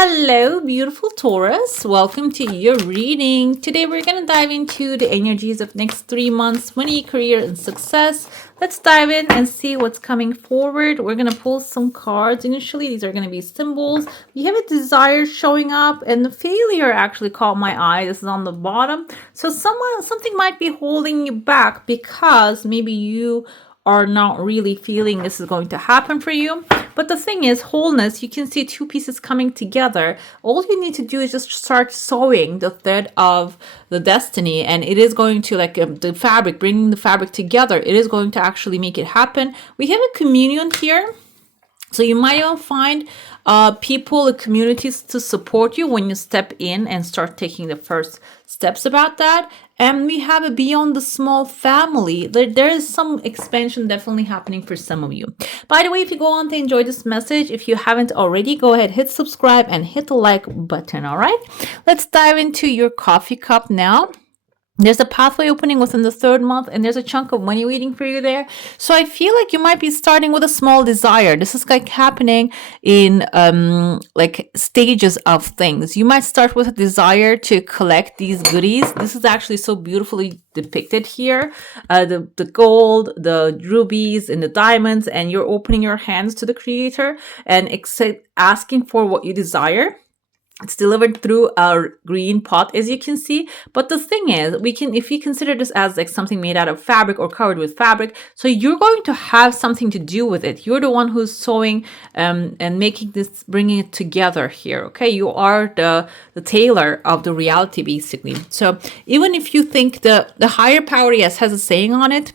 Hello, beautiful Taurus. Welcome to your reading. Today we're going to dive into the energies of next 3 months, money, career, and success. Let's dive in and see what's coming forward. We're going to pull some cards. Initially, these are going to be symbols. We have a desire showing up, and the failure actually caught my eye. This is on the bottom. So something might be holding you back because maybe you are not really feeling this is going to happen for you. But the thing is, wholeness, you can see two pieces coming together. All you need to do is just start sewing the thread of the destiny, and it is going to, like the fabric, bringing the fabric together, it is going to actually make it happen. We have a communion here. So you might even find people, communities to support you when you step in and start taking the first steps about that. And we have a beyond the small family. There is some expansion definitely happening for some of you. By the way, if you go on to enjoy this message, if you haven't already, go ahead, hit subscribe and hit the like button, all right? Let's dive into your coffee cup now. There's a pathway opening within the 3rd month, and there's a chunk of money waiting for you there. So I feel like you might be starting with a small desire. This is like happening in like stages of things. You might start with a desire to collect these goodies. This is actually so beautifully depicted here. The gold, the rubies, and the diamonds, and you're opening your hands to the creator and asking for what you desire. It's delivered through a green pot, as you can see. But the thing is, if you consider this as like something made out of fabric or covered with fabric, so you're going to have something to do with it. You're the one who's sewing and making this, bringing it together here. Okay, you are the tailor of the reality, basically. So even if you think the higher power, yes, has a saying on it,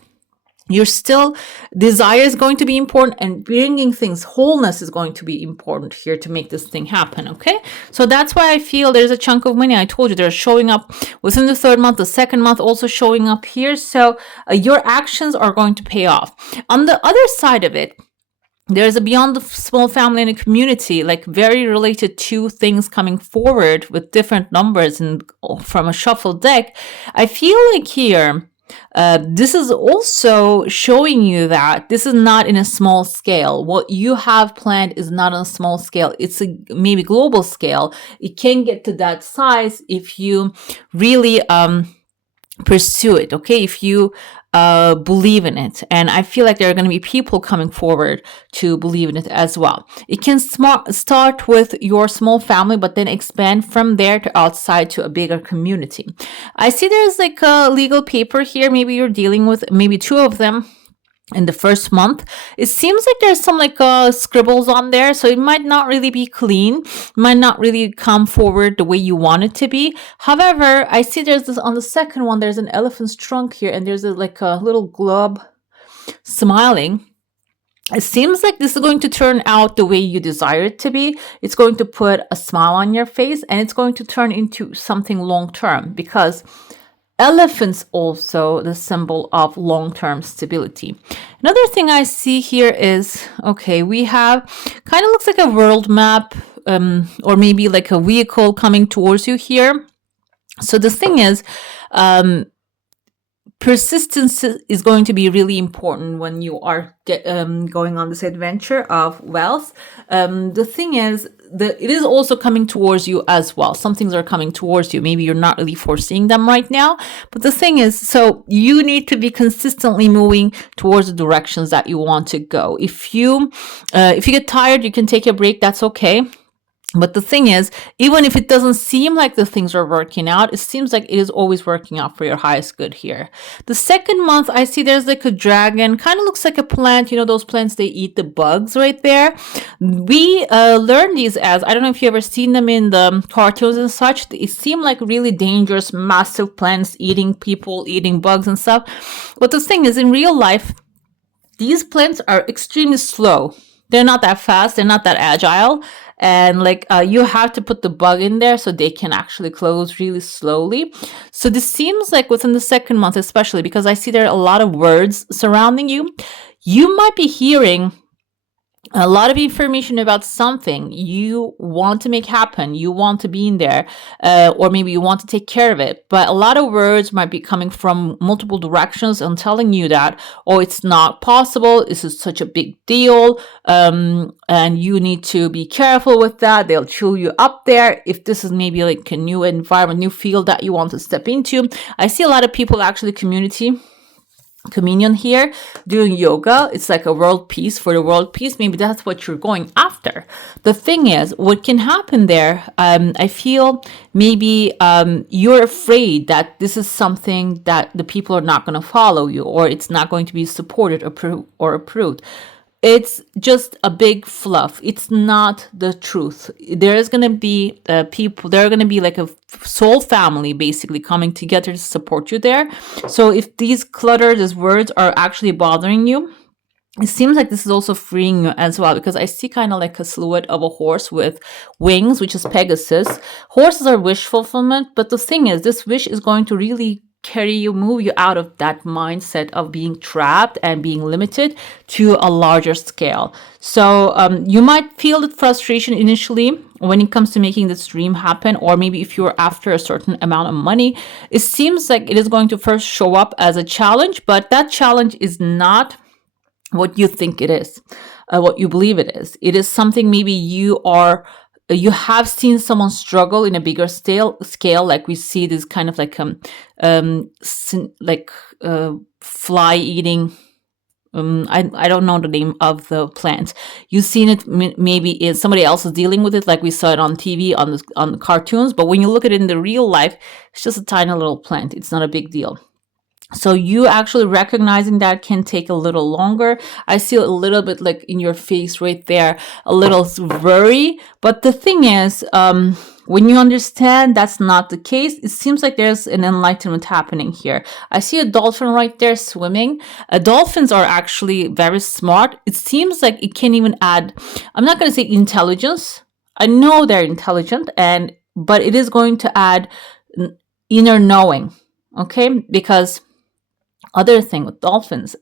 you're still, desire is going to be important, and bringing things, wholeness is going to be important here to make this thing happen, okay? So that's why I feel there's a chunk of money. I told you they're showing up within the 3rd month, the 2nd month also showing up here. So your actions are going to pay off. On the other side of it, there's a beyond the small family and a community, like very related to things coming forward with different numbers and from a shuffled deck. I feel like here, this is also showing you that this is not in a small scale. What you have planned is not on a small scale. It's a maybe global scale. It can get to that size if you really pursue it, okay? If you believe in it. And I feel like there are going to be people coming forward to believe in it as well. It can start with your small family, but then expand from there to outside to a bigger community. I see there's like a legal paper here. Maybe you're dealing with maybe 2 of them in the 1st month. It seems like there's some like scribbles on there, so it might not really be clean, might not really come forward the way you want it to be. However, I see there's this on the 2nd one, there's an elephant's trunk here, and there's like a little globe smiling. It seems like this is going to turn out the way you desire it to be. It's going to put a smile on your face, and it's going to turn into something long term, because elephants also the symbol of long-term stability. Another thing I see here is, okay, we have kind of looks like a world map, or maybe like a vehicle coming towards you here. So the thing is, persistence is going to be really important when you are going on this adventure of wealth. The thing is, it is also coming towards you as well. Some things are coming towards you. Maybe you're not really foreseeing them right now. But the thing is, so you need to be consistently moving towards the directions that you want to go. If you get tired, you can take a break. That's okay. But the thing is, even if it doesn't seem like the things are working out, it seems like it is always working out for your highest good here. The 2nd month, I see there's like a dragon, kind of looks like a plant. You know, those plants, they eat the bugs right there. We learn these as, I don't know if you ever seen them in the cartoons and such. They seem like really dangerous, massive plants eating people, eating bugs and stuff. But the thing is, in real life, these plants are extremely slow. They're not that fast. They're not that agile. And like you have to put the bug in there so they can actually close really slowly. So this seems like within the 2nd month, especially because I see there are a lot of words surrounding you. You might be hearing a lot of information about something you want to make happen, you want to be in there, or maybe you want to take care of it, but a lot of words might be coming from multiple directions and telling you that, oh, it's not possible, this is such a big deal, and you need to be careful with that, they'll chew you up there. If this is maybe like a new environment, new field that you want to step into, I see a lot of people actually communion here doing yoga. It's like a world peace. For the world peace, maybe that's what you're going after. The thing is, what can happen there, I feel maybe you're afraid that this is something that the people are not going to follow you, or it's not going to be supported or approved. It's just a big fluff. It's not the truth. There is going to be people, there are going to be like a soul family basically coming together to support you there. So if these these words are actually bothering you, it seems like this is also freeing you as well, because I see kind of like a silhouette of a horse with wings, which is Pegasus. Horses are wish fulfillment, but the thing is, this wish is going to really move you out of that mindset of being trapped and being limited to a larger scale. So you might feel the frustration initially when it comes to making this dream happen, or maybe if you're after a certain amount of money, it seems like it is going to first show up as a challenge, but that challenge is not what you think it is, what you believe it is. It is something maybe you have seen someone struggle in a bigger scale, like we see this kind of like fly eating. I don't know the name of the plant. You've seen it maybe in somebody else is dealing with it, like we saw it on TV, on the cartoons. But when you look at it in the real life, it's just a tiny little plant. It's not a big deal. So you actually recognizing that can take a little longer. I see a little bit like in your face right there, a little worry. But the thing is, when you understand that's not the case, it seems like there's an enlightenment happening here. I see a dolphin right there swimming. Dolphins are actually very smart. It seems like it can even add, I'm not going to say intelligence. I know they're intelligent, but it is going to add inner knowing. Okay, because other thing with dolphins,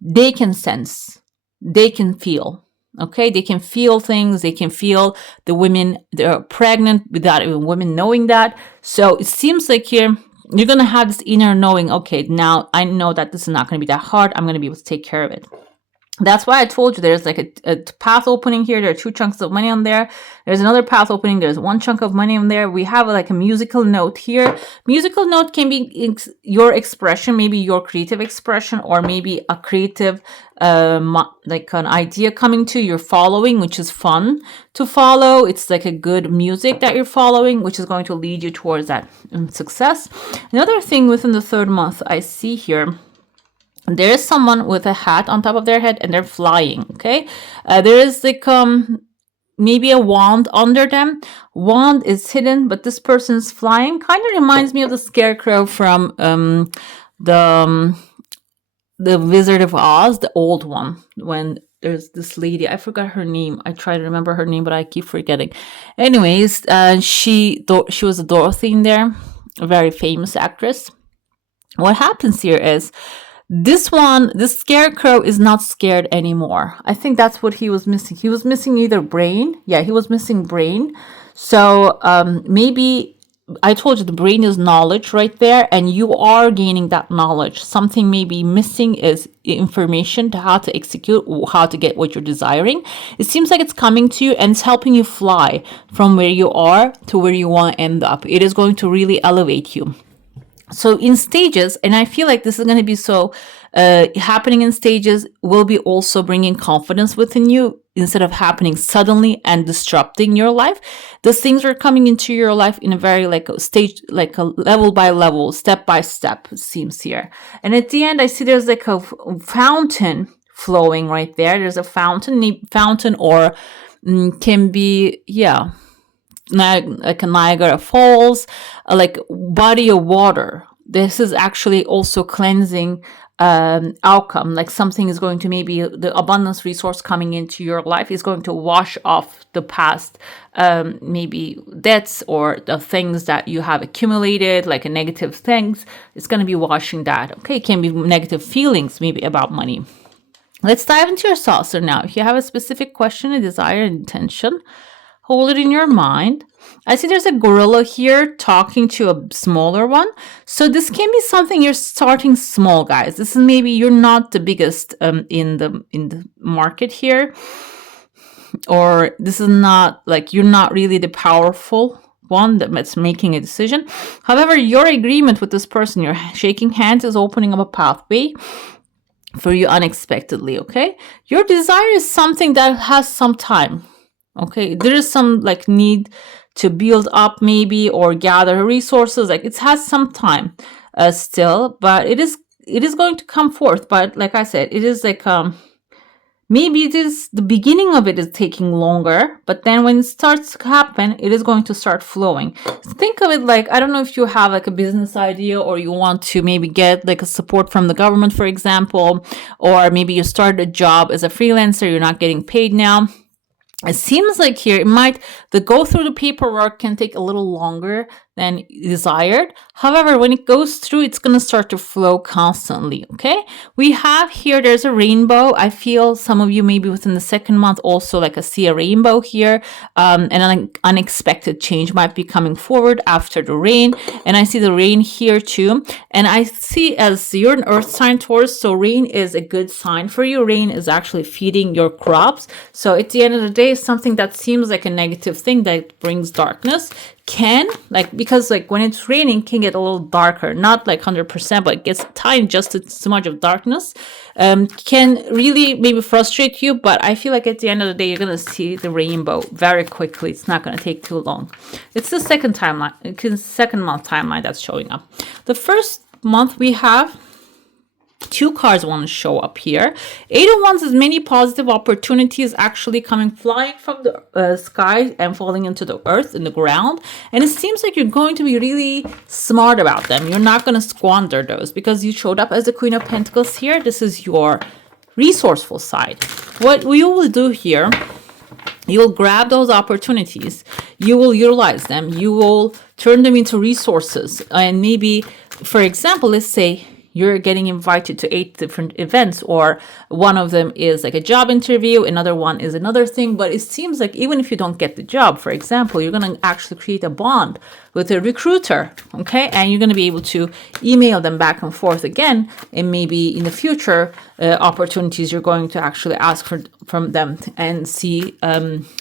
they can sense, they can feel. Okay, they can feel things, they can feel the women, they're pregnant without even women knowing that. So it seems like here you're going to have this inner knowing, okay, now I know that this is not going to be that hard, I'm going to be able to take care of it. That's why I told you there's like a path opening here. There are 2 chunks of money on there. There's another path opening. There's 1 chunk of money on there. We have like a musical note here. Musical note can be your expression, maybe your creative expression, or maybe a creative, like an idea coming to you're following, which is fun to follow. It's like a good music that you're following, which is going to lead you towards that success. Another thing within the 3rd month I see here, there is someone with a hat on top of their head and they're flying. Okay, there is like maybe a wand under them. Wand is hidden, but this person's flying. Kind of reminds me of the scarecrow from the Wizard of Oz, the old one, when there's this lady, I forgot her name, I try to remember her name but I keep forgetting. Anyways, she was a Dorothy in there, a very famous actress. What happens here is this scarecrow is not scared anymore. I think that's what he was missing. He was missing either brain. Yeah, he was missing brain. So maybe, I told you the brain is knowledge right there, and you are gaining that knowledge. Something maybe missing is information to how to execute, how to get what you're desiring. It seems like it's coming to you and it's helping you fly from where you are to where you want to end up. It is going to really elevate you. So in stages, and I feel like this is going to be so happening in stages, will be also bringing confidence within you instead of happening suddenly and disrupting your life. Those things are coming into your life in a very like a stage, like a level by level, step by step, it seems here. And at the end, I see there's like a fountain flowing right there. There's a fountain or can be, yeah, like a Niagara Falls, like body of water. This is actually also cleansing outcome. Like something is going to, maybe the abundance resource coming into your life is going to wash off the past, maybe debts or the things that you have accumulated, like a negative things. It's going to be washing that. Okay, it can be negative feelings maybe about money. Let's dive into your saucer now. If you have a specific question, a desire, an intention, hold it in your mind. I see there's a gorilla here talking to a smaller one. So this can be something you're starting small, guys. This is maybe you're not the biggest in the market here, or this is not like you're not really the powerful one that's making a decision. However, your agreement with this person, you're shaking hands, is opening up a pathway for you unexpectedly. Okay, your desire is something that has some time. Okay, there is some like need to build up maybe or gather resources. Like it has some time still, but it is going to come forth. But like I said, it is like maybe it is the beginning of it is taking longer, but then when it starts to happen, it is going to start flowing. Think of it like, I don't know if you have like a business idea, or you want to maybe get like a support from the government, for example, or maybe you started a job as a freelancer, you're not getting paid now. It seems like here the go through the paperwork can take a little longer than desired. However, when it goes through, it's going to start to flow constantly. Okay, we have here, there's a rainbow. I feel some of you maybe within the second month also like see a rainbow here. An unexpected change might be coming forward after the rain. And I see the rain here too. And I see, as you're an earth sign, Taurus, so rain is a good sign for you. Rain is actually feeding your crops. So at the end of the day, something that seems like a negative thing that brings darkness can, like, because like when it's raining can get a little darker, not like 100%, but it gets tiny, just too much of darkness, can really maybe frustrate you. But I feel like at the end of the day, you're going to see the rainbow very quickly. It's not going to take too long. It's the second month timeline that's showing up. The first month we have two cards want to show up here. Eight of Wands is many positive opportunities actually coming flying from the sky and falling into the earth, in the ground. And it seems like you're going to be really smart about them. You're not going to squander those because you showed up as the Queen of Pentacles here. This is your resourceful side. What you will do here, you will grab those opportunities. You will utilize them. You will turn them into resources. And maybe, for example, let's say you're getting invited to 8 different events, or one of them is like a job interview, another one is another thing. But it seems like even if you don't get the job, for example, you're going to actually create a bond with a recruiter, okay? And you're going to be able to email them back and forth again, and maybe in the future opportunities you're going to actually ask from them and see,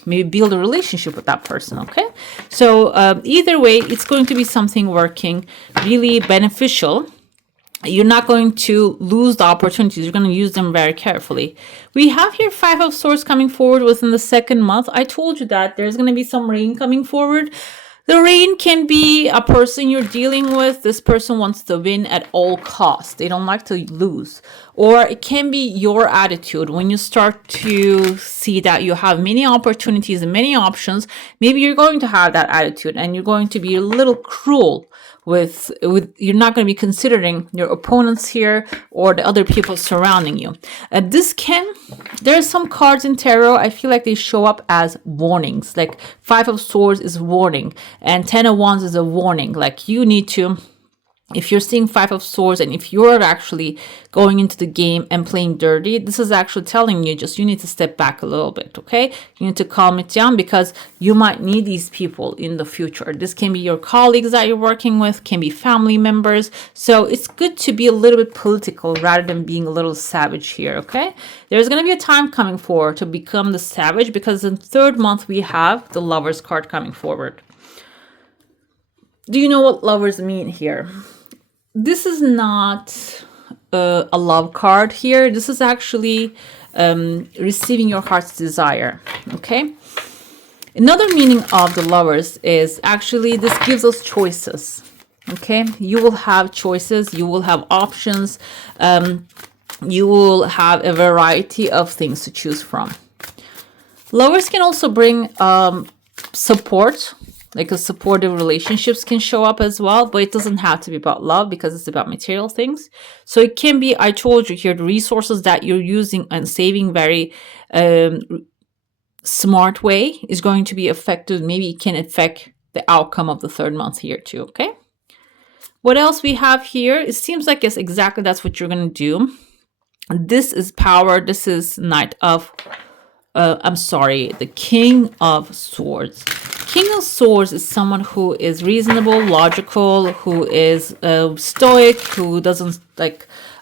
maybe build a relationship with that person, okay? So either way, it's going to be something working really beneficial. You're not going to lose the opportunities. You're going to use them very carefully. We have here 5 of Swords coming forward within the second month. I told you that there's going to be some rain coming forward. The rain can be a person you're dealing with. This person wants to win at all costs. They don't like to lose. Or it can be your attitude. When you start to see that you have many opportunities and many options, maybe you're going to have that attitude and you're going to be a little cruel with you're not going to be considering your opponents here or the other people surrounding you. There are some cards in tarot, I feel like they show up as warnings. Like 5 of Swords is warning, and 10 of Wands is a warning. Like you need to, if you're seeing 5 of Swords and if you're actually going into the game and playing dirty, this is actually telling you just you need to step back a little bit, okay? You need to calm it down because you might need these people in the future. This can be your colleagues that you're working with, can be family members. So it's good to be a little bit political rather than being a little savage here, okay? There's going to be a time coming forward to become the savage, because in third month we have the Lovers card coming forward. Do you know what lovers mean here? This is not a love card here. This is actually receiving your heart's desire, okay? Another meaning of the Lovers is actually this gives us choices, okay? You will have choices. You will have options. You will have a variety of things to choose from. Lovers can also bring support. Like a supportive relationships can show up as well, but it doesn't have to be about love because it's about material things. So it can be, I told you here, the resources that you're using and saving very smart way is going to be affected. Maybe it can affect the outcome of the third month here too, okay? What else we have here? It seems like it's exactly that's what you're going to do. This is power. This is Knight of the King of Swords. King of Swords is someone who is reasonable, logical, who is stoic, who doesn't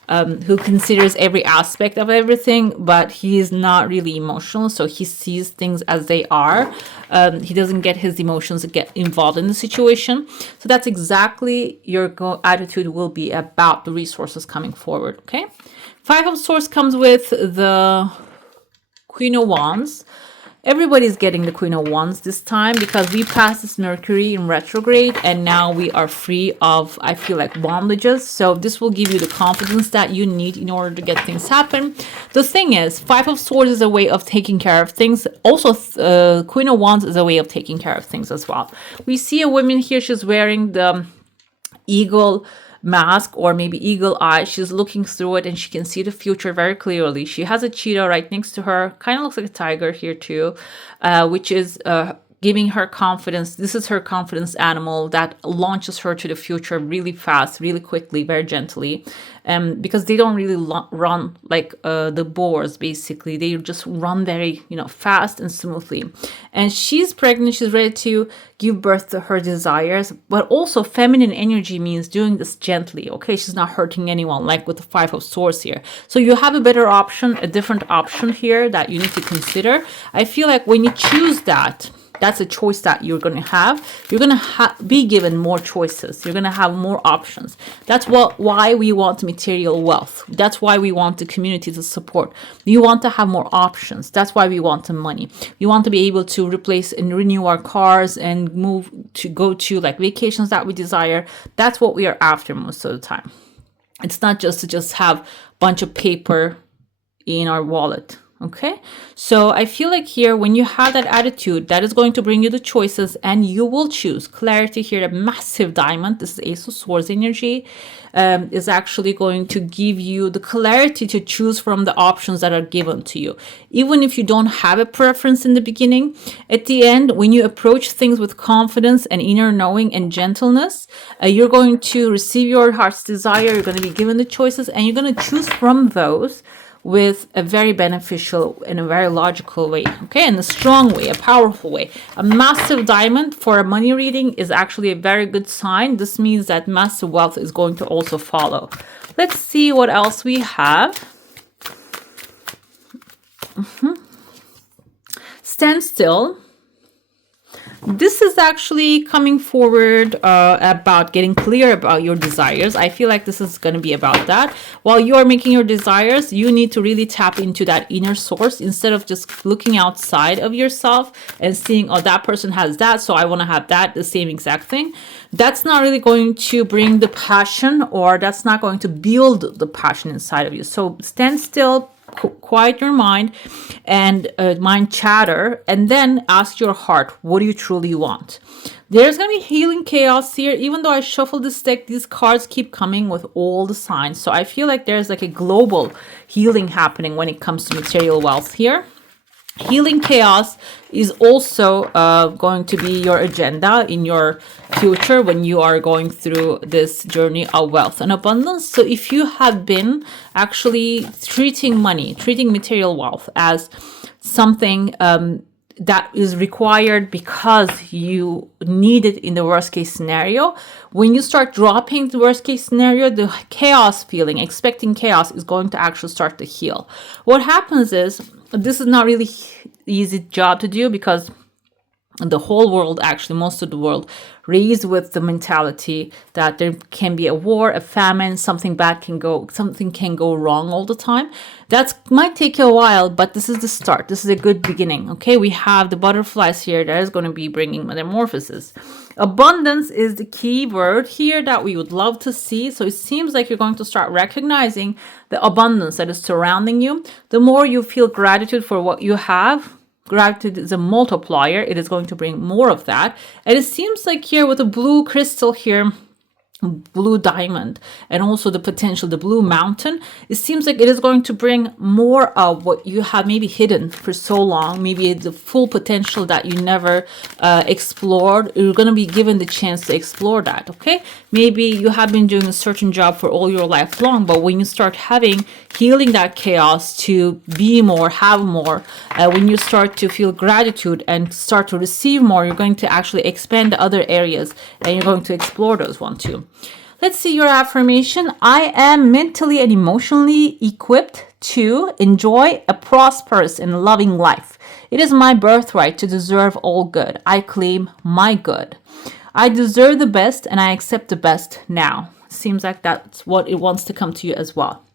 who considers every aspect of everything, but he is not really emotional, so he sees things as they are. He doesn't get his emotions get involved in the situation. So that's exactly your attitude will be about the resources coming forward, okay? Five of Swords comes with the Queen of Wands. Everybody's getting the Queen of Wands this time because we passed this Mercury in retrograde and now we are free of, I feel like, bondages. So this will give you the confidence that you need in order to get things happen. The thing is, Five of Swords is a way of taking care of things. Also, Queen of Wands is a way of taking care of things as well. We see a woman here, she's wearing the eagle mask or maybe eagle eye. She's looking through it and she can see the future very clearly. She has a cheetah right next to her, kind of looks like a tiger here too, which is giving her confidence. This is her confidence animal that launches her to the future really fast, really quickly, very gently, because they don't really run like the boars. Basically, they just run very, fast and smoothly. And she's pregnant. She's ready to give birth to her desires, but also feminine energy means doing this gently. Okay, she's not hurting anyone, like with the Five of Swords here. So you have a better option, a different option here that you need to consider. I feel like when you choose that, that's a choice that you're going to have. You're going to be given more choices. You're going to have more options. That's why we want material wealth. That's why we want the community to support. You want to have more options. That's why we want the money. We want to be able to replace and renew our cars and move to go to like vacations that we desire. That's what we are after most of the time. It's not just to just have a bunch of paper in our wallet. Okay, so I feel like here, when you have that attitude, that is going to bring you the choices and you will choose. Clarity here, a massive diamond, this is Ace of Swords energy, is actually going to give you the clarity to choose from the options that are given to you. Even if you don't have a preference in the beginning, at the end, when you approach things with confidence and inner knowing and gentleness, you're going to receive your heart's desire, you're going to be given the choices, and you're going to choose from those with a very beneficial and a very logical way, okay, and a strong way, a powerful way. A massive diamond for a money reading is actually a very good sign. This means that massive wealth is going to also follow. Let's see what else we have. Stand still. This is actually coming forward about getting clear about your desires. I feel like this is going to be about that. While you are making your desires, you need to really tap into that inner source instead of just looking outside of yourself and seeing, oh, that person has that, so I want to have that, the same exact thing. That's not really going to bring the passion, or that's not going to build the passion inside of you. So stand still, quiet your mind and mind chatter, and then ask your heart, what do you truly want? There's going to be healing chaos here. Even though I shuffled this deck, these cards keep coming with all the signs. So I feel like there's like a global healing happening when it comes to material wealth here. Healing chaos is also going to be your agenda in your future when you are going through this journey of wealth and abundance. So if you have been actually treating money, treating material wealth as something that is required because you need it in the worst case scenario, when you start dropping the worst case scenario, the chaos feeling, expecting chaos, is going to actually start to heal. What happens is, this is not really easy job to do because the whole world, actually most of the world, raised with the mentality that there can be a war, a famine, something can go wrong all the time. That might take you a while, but this is the start. This is a good beginning. Okay, we have the butterflies here that is going to be bringing metamorphosis. Abundance is the key word here that we would love to see. So it seems like you're going to start recognizing the abundance that is surrounding you. The more you feel gratitude for what you have, gratitude is a multiplier. It is going to bring more of that. And it seems like here with a blue crystal here, blue diamond and also the potential, the blue mountain, it seems like it is going to bring more of what you have maybe hidden for so long, maybe the full potential that you never explored. You're going to be given the chance to explore that. Okay, maybe you have been doing a certain job for all your life long, but when you start healing that chaos to be more, have more, when you start to feel gratitude and start to receive more, you're going to actually expand the other areas and you're going to explore those ones too. Let's see your affirmation. I am mentally and emotionally equipped to enjoy a prosperous and loving life. It is my birthright to deserve all good. I claim my good. I deserve the best and I accept the best now. Seems like that's what it wants to come to you as well.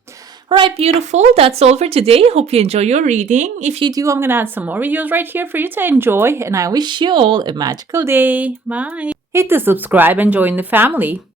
All right, beautiful. That's all for today. Hope you enjoy your reading. If you do, I'm going to add some more videos right here for you to enjoy. And I wish you all a magical day. Bye. Hit the subscribe and join the family.